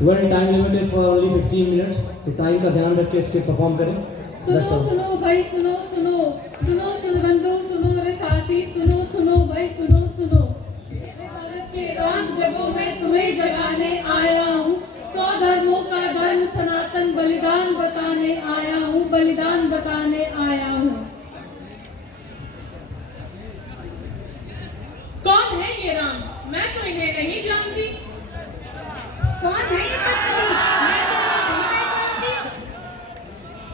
Well, time limit is for only 15 minutes. तो time का ध्यान रख के स्किट परफॉर्म करें. सुनो सुनो भाई सुनो सुनो सुनो सुन बंधु सुनो रे साथी सुनो सुनो भाई सुनो सुनो मेरे भारत के राम जगों में तुम्हें जगाने आया हूँ 100 धर्मों का धर्म सनातन बलिदान बताने आया हूँ बलिदान बताने आया हूँ। कौन है ये राम? मैं तो इन्हें नहीं जानती। कौन है ये पत्नी? मैं तो इन्हें नहीं जानती।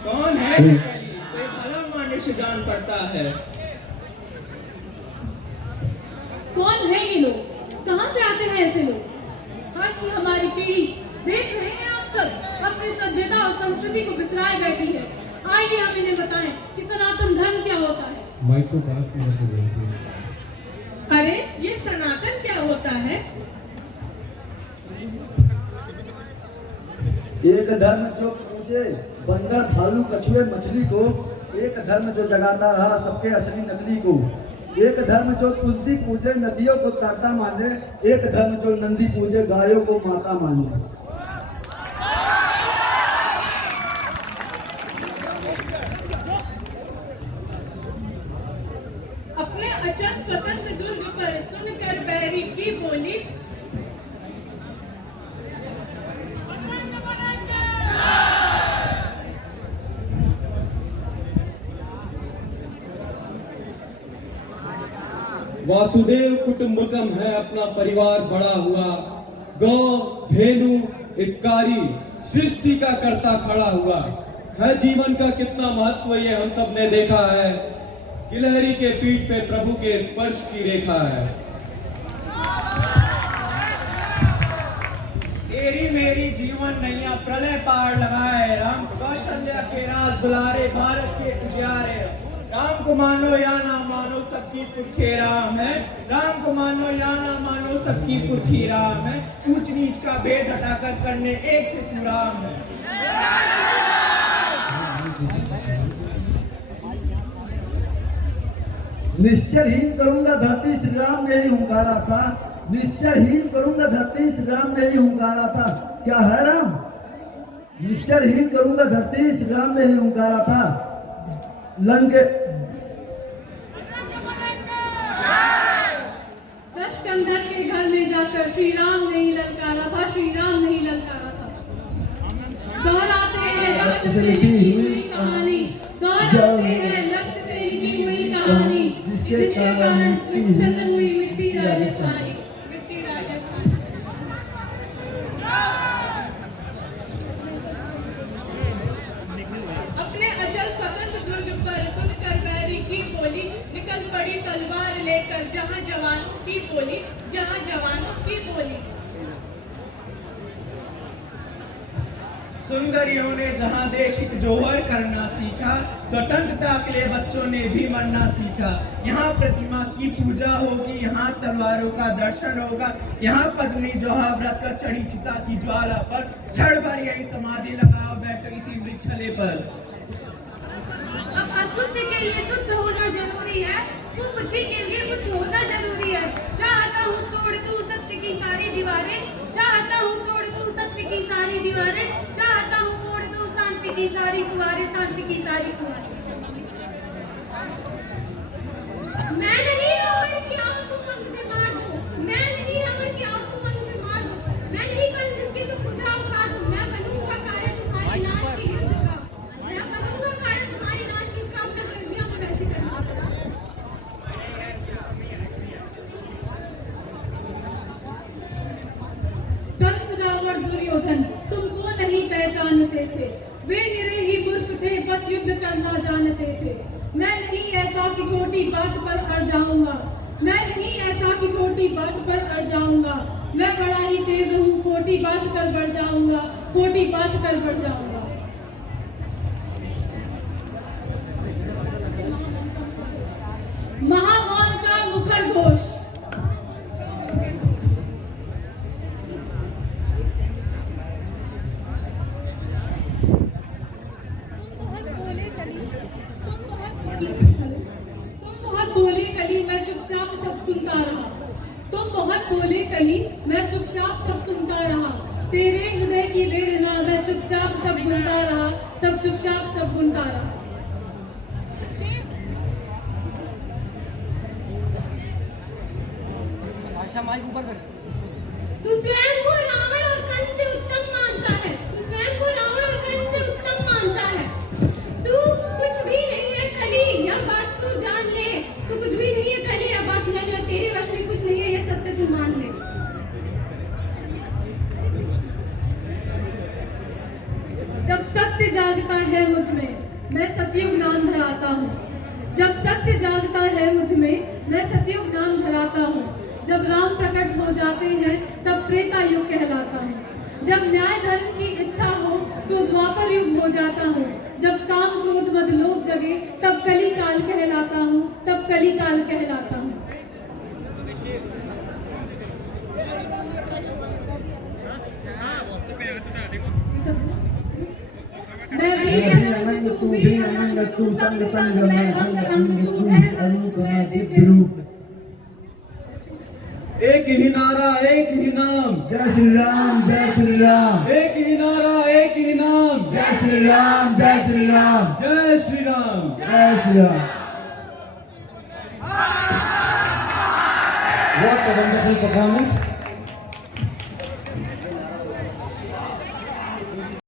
कौन है कोई भला मनुष्य जान पड़ता है। कौन है ये लोग? कहाँ से आते हैं ऐसे लोग? आज की हमारी पीढ़ी देख रहे हैं आप सब अपनी सभ्यता और संस्कृति को बिसराए बैठी है। आइए हम इन्हें बताएं कि सनातन धर्म क्या होता है। माइक को पास में रख दीजिए. अरे ये सनातन क्या होता है? एक धर्म जो पूजे बंदर भालू कछुए मछली को, एक धर्म जो जगाता रहा सबके असली नकली को, एक धर्म जो तुलसी पूजे नदियों को ताता माने, एक धर्म जो नंदी पूजे गायों को माता माने। अपने अचल स्वतंत्र दुर्ग पर सुनकर बैरी की बोली वासुदेव कुटुंबकम है अपना परिवार बड़ा हुआ, गौ धेनु इत्कारी सृष्टि का कर्ता खड़ा हुआ है। जीवन का कितना महत्व ये हम सब ने देखा है। गिलहरी के पीठ पे प्रभु के स्पर्श की रेखा है। तेरी मेरी जीवन नैया प्रलय पार लगाए, राम कौशल्या के राज दुलारे भारत के पुजारे। राम को मानो या ना मानो सबकी पुरखी राम है, राम को मानो या ना मानो सबकी पुरखी राम है। ऊंच नीच का भेद हटाकर करने एक से तू राम है। निश्चरहीन करूंगा धरती श्री राम ने ही हुंकारा था, निश्चरहीन करूंगा धरती श्री राम ने ही हुंकारा था। क्या है राम? निश्चरहीन करूंगा धरती श्री राम ने ही हुंकारा था। लंके दशकंधर के घर में जाकर श्री राम ने ही ललकारा था, श्री राम ने ही ललकारा था। दोहराते हैं रक्त से लिखी हुई कहानी, दोहराते हैं रक्त से लिखी हुई कहानी, जिसके कारण चंदन हुई मिट्टी राजस्थानी, मिट्टी राजस्थानी। अपने अचल स्वतंत्र दुर्ग पर सुनकर बैरी की बोली निकल पड़ी तलवार लेकर, जहां जवानों की बोली, जहां जवानों की बोली। सुंदरियों ने जहां देश हित जोहर करना सीखा, स्वतंत्रता के लिए बच्चों ने भी मरना सीखा। यहाँ प्रतिमा की पूजा होगी, यहाँ तलवारों का दर्शन होगा, यहाँ पद्मिनी जोहा व्रत कर चढ़ी चिता की ज्वाला पर, क्षण भर यही समाधि लगाओ बैठो इसी वृक्षले पर। अब अशुद्ध के लिए शुद्ध होना जरूरी है, कुबुद्धि के लिए बुद्ध होना जरूरी है। चाहता हूँ तोड़ दूं सत्य की सारी दीवारें, चाहता हूँ तोड़ दूं सत्य की सारी दीवारें, चाहता हूँ तोड़ दूं शांति की सारी कुआरें, शांति की सारी कुआरें। मैं नहीं रावण की आओ तुम मुझे मार दो, मैं नहीं रावण की आओ तुम मुझे मार दो, मैं नहीं कल जिसके तुम खुदा उखाड़ दो, मैं बनूंगा कार्य तुम्हारी नाश के युद्ध का, मैं बनूंगा कार्य तुम्हारी नाश के युद्ध का, अपना कर्जिया में वैसे करूंगा। कंस रावण दुर्योधन तुमको नहीं पहचानते थे, वे निरे ही मूर्ख थे, बस युद्ध करना जानते थे। मैं नहीं ऐसा कि छोटी बात पर अड़ जाऊंगा, मैं नहीं ऐसा कि छोटी बात पर अड़ जाऊंगा, मैं बड़ा ही तेज हूँ, खोटी बात कर बढ़ जाऊंगा, खोटी बात कर बढ़ जाऊंगा। महामौन का मुखर घोष। तुम बहुत बोले कली, मैं चुपचाप सब सुनता रहा। तेरे हृदय की वेदना मैं चुपचाप सब बुनता रहा, सब चुपचाप सब बुनता रहा। तू स्वयं को रावण और कंस से उत्तम मानता है, तू स्वयं को रावण और कंस से उत्तम मानता है। तू कुछ भी नहीं है कली, यह बात तू जान ले। तू कुछ भी नहीं है कली, यह बात जान ले। तेरे वश में कुछ नहीं है, यह सत्य तू मान ले। जब सत्य जागता है मुझ में, मैं सतयुग नाम धराता हूँ। जब सत्य जागता है मुझ में, मैं सतयुग नाम धराता हूँ। जब राम प्रकट हो जाते हैं, तब त्रेता युग कहलाता हूँ। जब न्याय धर्म की इच्छा हो, तो द्वापर युग हो जाता हूँ। जब काम क्रोध मद लोभ जगे, तब कली काल कहलाता हूँ, तब कली काल कहलाता हूँ। मैं भी अनंत, तू भी अनंत, तू संग संग मैं अंग अंग, तू है अरूप मैं दिव्य रूप। एक ही नारा एक ही नाम, जय श्री राम, जय श्री राम, एक ही नारा एक ही नाम, जय श्री राम, जय श्री राम, जय श्री राम। जय Shri Ram. What a wonderful performance.